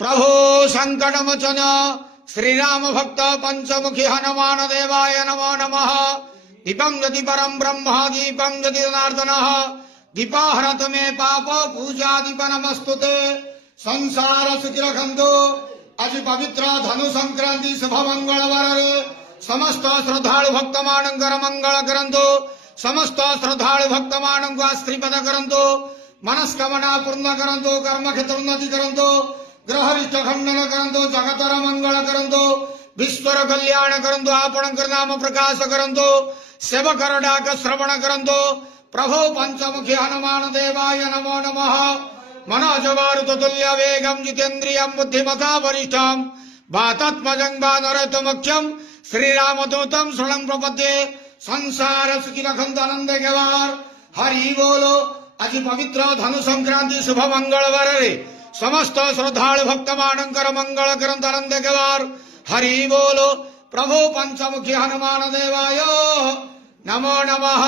प्रभो संकटमोचन श्रीराम भक्त पंचमुखी हनुमान देवाय नमो नमः। दीपं ज्योति परम ब्रह्म दीपं ज्योति जनार्दन दीपाहरत मे पाप पूजा दीप नमस्तुते। संसार सुखी रखंतु। आज पवित्र धनु संक्रांति शुभ मंगलवार समस्त श्रद्धालु भक्त मानकर मंगल करंतु। समस्त श्रद्धालु भक्त मान को आशीर्वाद करंतु। मनस्कामना पूर्ण करंतु। कर्म क्षेत्र उन्नति करंतु। ग्रह इष्ट खंडन करंतु। जगतर मंगल करंतु। विश्वर कल्याण करंतु। आपणकर नाम प्रकाश करंतु। सेवकर डाक श्रवण करंतु। प्रभो पंचमुखी हनुमान देवाय नमो नमः। मनोजवारुतुल्य वेगं जितेन्द्रियं बुद्धिमता वरिष्ठं वातात्मजं वानरतमुख्यं श्रीरामदूतं शरणं प्रपद्ये। संसार सुखी रखंतु आनंद गेवार। हरि बोलो। आज पवित्र धनु संक्रांति शुभ मंगलवार समस्त श्रद्धालु भक्त मानकर मंगल करंतु आनंद गेवार। हरि बोलो। प्रभु पंचमुखी हनुमान देवाय नमो नमः।